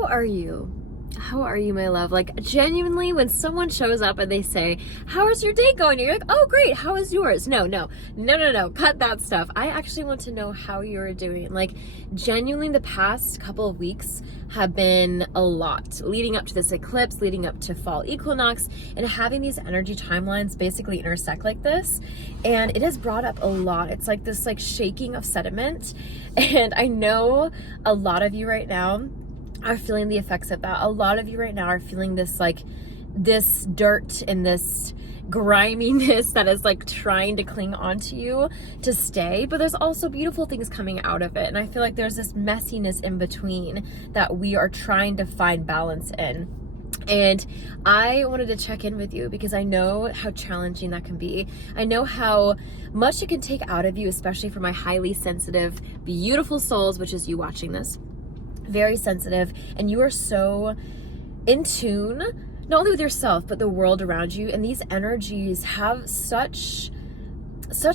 How are you? How are you, my love? Like, genuinely, when someone shows up and they say, how is your day going? You're like, oh, great. How is yours? No. Cut that stuff. I actually want to know how you're doing. Like, genuinely, the past couple of weeks have been a lot. Leading up to this eclipse, leading up to fall equinox, and having these energy timelines basically intersect like this. And it has brought up a lot. It's like this, like, shaking of sediment. And I know a lot of you right now are feeling the effects of that. A lot of you right now are feeling this, like, this dirt and this griminess that is like trying to cling onto you to stay, but there's also beautiful things coming out of it. And I feel like there's this messiness in between that we are trying to find balance in. And I wanted to check in with you because I know how challenging that can be. I know how much it can take out of you, especially for my highly sensitive, beautiful souls, which is you watching this. Very sensitive, and you are so in tune not only with yourself but the world around you, and these energies have such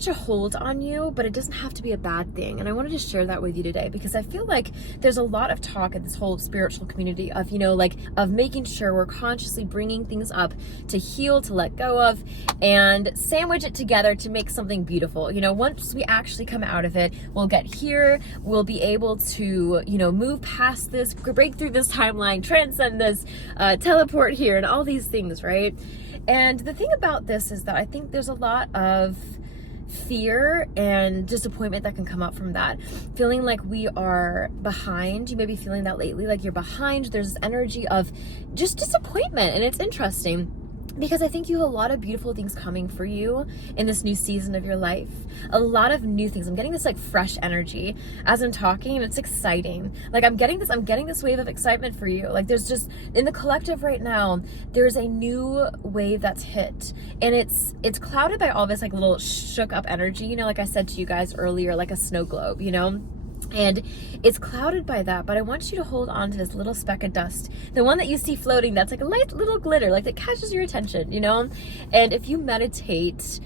a hold on you, but it doesn't have to be a bad thing. And I wanted to share that with you today because I feel like there's a lot of talk in this whole spiritual community of, you know, like, of making sure we're consciously bringing things up to heal, to let go of, and sandwich it together to make something beautiful. You know, once we actually come out of it, we'll get here, we'll be able to, you know, move past this, break through this timeline, transcend this, teleport here, and all these things, right? And the thing about this is that I think there's a lot of fear and disappointment that can come up from that, feeling like we are behind. You may be feeling that lately, like you're behind. There's this energy of just disappointment, and it's interesting because I think you have a lot of beautiful things coming for you in this new season of your life. A lot of new things. I'm getting this like fresh energy as I'm talking, and it's exciting. Like I'm getting this wave of excitement for you. Like there's just, in the collective right now, there's a new wave that's hit, and it's clouded by all this like little shook up energy, you know, like I said to you guys earlier, like a snow globe, you know? And it's clouded by that, but I want you to hold on to this little speck of dust, the one that you see floating that's like a light little glitter, like that catches your attention, you know? And if you meditate,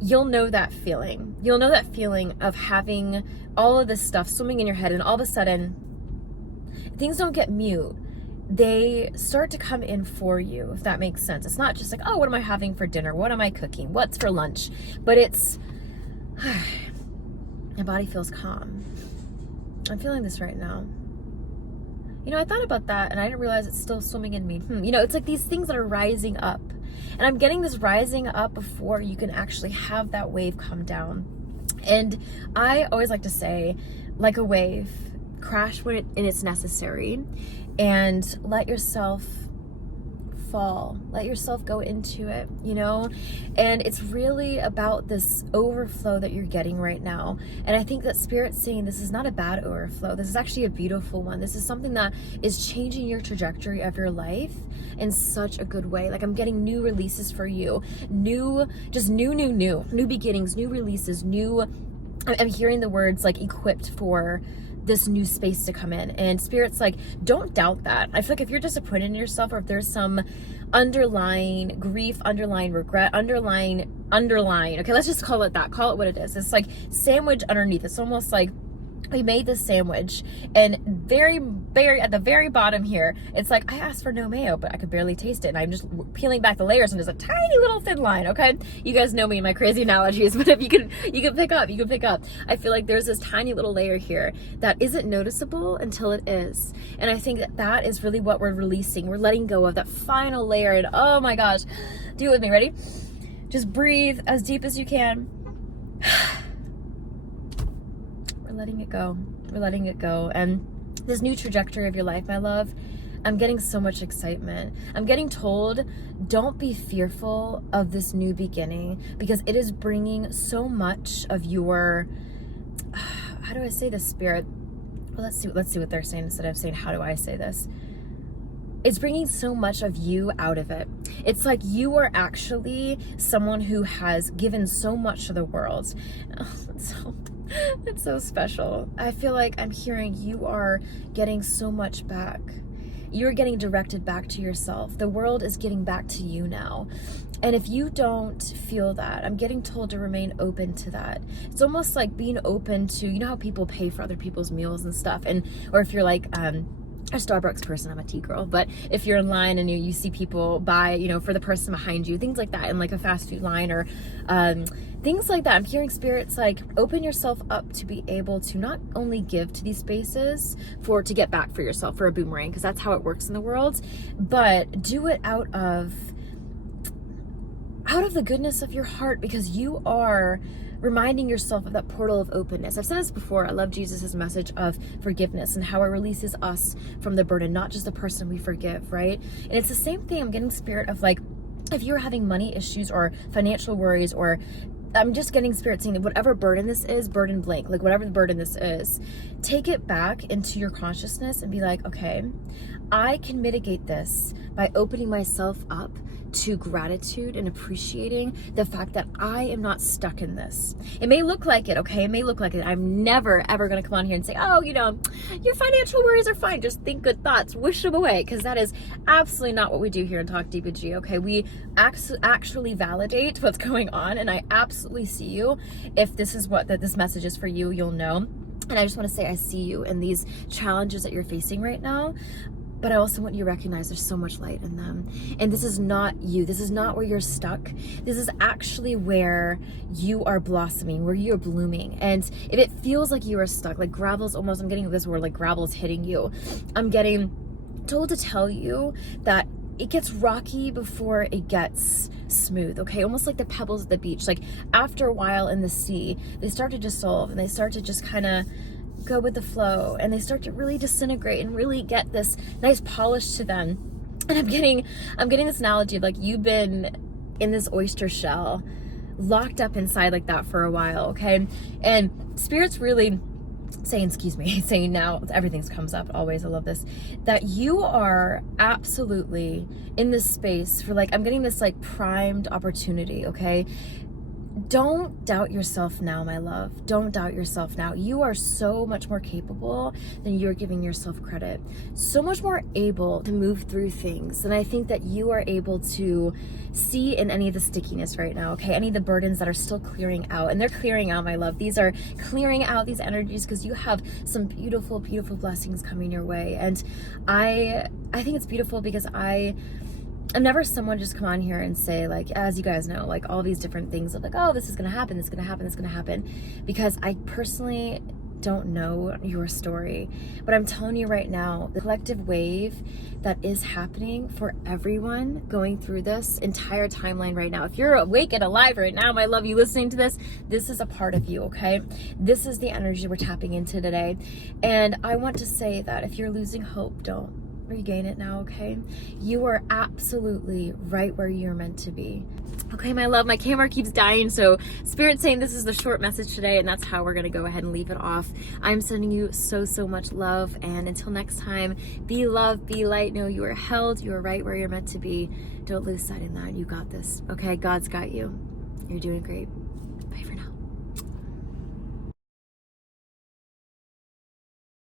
you'll know that feeling. You'll know that feeling of having all of this stuff swimming in your head, and all of a sudden things don't get mute. They start to come in for you, if that makes sense. It's not just like, oh, what am I having for dinner? What am I cooking? What's for lunch? But it's, my body feels calm. I'm feeling this right now. You know, I thought about that and I didn't realize it's still swimming in me. You know, it's like these things that are rising up. And I'm getting this rising up before you can actually have that wave come down. And I always like to say, like a wave, crash when it's necessary, and let yourself fall, let yourself go into it, you know? And it's really about this overflow that you're getting right now. And I think that Spirit's saying this is not a bad overflow. This is actually a beautiful one. This is something that is changing your trajectory of your life in such a good way. Like I'm getting new releases for you, new beginnings, new releases, I'm hearing the words like equipped for this new space to come in. And Spirit's like, don't doubt that. I feel like if you're disappointed in yourself, or if there's some underlying grief, underlying regret, underlying, okay, let's just call it that. Call it what it is. It's like sandwich underneath. It's almost like we made this sandwich, and very at the very bottom here, it's like I asked for no mayo, but I could barely taste it, and I'm just peeling back the layers, and there's a tiny little thin line. Okay, you guys know me and my crazy analogies, but if you can pick up. I feel like there's this tiny little layer here that isn't noticeable until it is, and I think that is really what we're releasing. We're letting go of that final layer, and oh my gosh, do it with me. Ready? Just breathe as deep as you can. We're letting it go. And this new trajectory of your life, my love, I'm getting so much excitement. I'm getting told, don't be fearful of this new beginning, because it is bringing so much of your, how do I say this, Spirit? Well, let's see what they're saying instead of saying, how do I say this? It's bringing so much of you out of it. It's like you are actually someone who has given so much to the world. Oh, it's so special. I feel like I'm hearing you are getting so much back. You're getting directed back to yourself. The world is getting back to you now. And if you don't feel that, I'm getting told to remain open to that. It's almost like being open to, you know how people pay for other people's meals and stuff, and or if you're like a Starbucks person, I'm a tea girl, but if you're in line and you see people buy, you know, for the person behind you, things like that, in like a fast food line or things like that, I'm hearing spirits like open yourself up to be able to not only give to these spaces to get back for yourself, for a boomerang, because that's how it works in the world, but do it out of the goodness of your heart, because you are reminding yourself of that portal of openness. I've said this before. I love Jesus's message of forgiveness and how it releases us from the burden, not just the person we forgive, right? And it's the same thing. I'm getting spirit of like, if you're having money issues or financial worries, or I'm just getting spirit saying that whatever burden this is, burden blank, like whatever the burden this is, take it back into your consciousness and be like, okay, I can mitigate this by opening myself up to gratitude and appreciating the fact that I am not stuck in this. It may look like it, okay? It may look like it. I'm never, ever going to come on here and say, oh, you know, your financial worries are fine. Just think good thoughts, wish them away, because that is absolutely not what we do here in Talk Deep with G, okay? We actually validate what's going on, and I absolutely see you. If this is what this message is for you, you'll know. And I just want to say I see you in these challenges that you're facing right now. But I also want you to recognize there's so much light in them. And this is not you. This is not where you're stuck. This is actually where you are blossoming, where you're blooming. And if it feels like you are stuck, like gravel's almost, I'm getting this word, like gravel's hitting you. I'm getting told to tell you that it gets rocky before it gets smooth, okay? Almost like the pebbles at the beach. Like after a while in the sea, they start to dissolve and they start to just kind of go with the flow, and they start to really disintegrate and really get this nice polish to them. And I'm getting this analogy of like you've been in this oyster shell locked up inside like that for a while, okay? And spirit's really saying now, everything comes up always, I love this, that you are absolutely in this space for like, I'm getting this like primed opportunity, okay? Don't doubt yourself now, my love. Don't doubt yourself now. You are so much more capable than you're giving yourself credit. So much more able to move through things than I think that you are able to see in any of the stickiness right now, okay? Any of the burdens that are still clearing out. And they're clearing out, my love. These are clearing out, these energies, because you have some beautiful, beautiful blessings coming your way. And I think it's beautiful because I'm never someone just come on here and say, like, as you guys know, like all these different things of like, oh, this is going to happen, this is going to happen, this is going to happen, because I personally don't know your story. But I'm telling you right now, the collective wave that is happening for everyone going through this entire timeline right now. If you're awake and alive right now, my love, you listening to this is a part of you, okay? This is the energy we're tapping into today. And I want to say that if you're losing hope, don't regain it now, okay? You are absolutely right where you're meant to be. Okay, my love, my camera keeps dying, so Spirit's saying this is the short message today, and that's how we're gonna go ahead and leave it off. I'm sending you so, so much love, and until next time, be love, be light, know you are held, you are right where you're meant to be. Don't lose sight in that, you got this, okay? God's got you. You're doing great. Bye for now.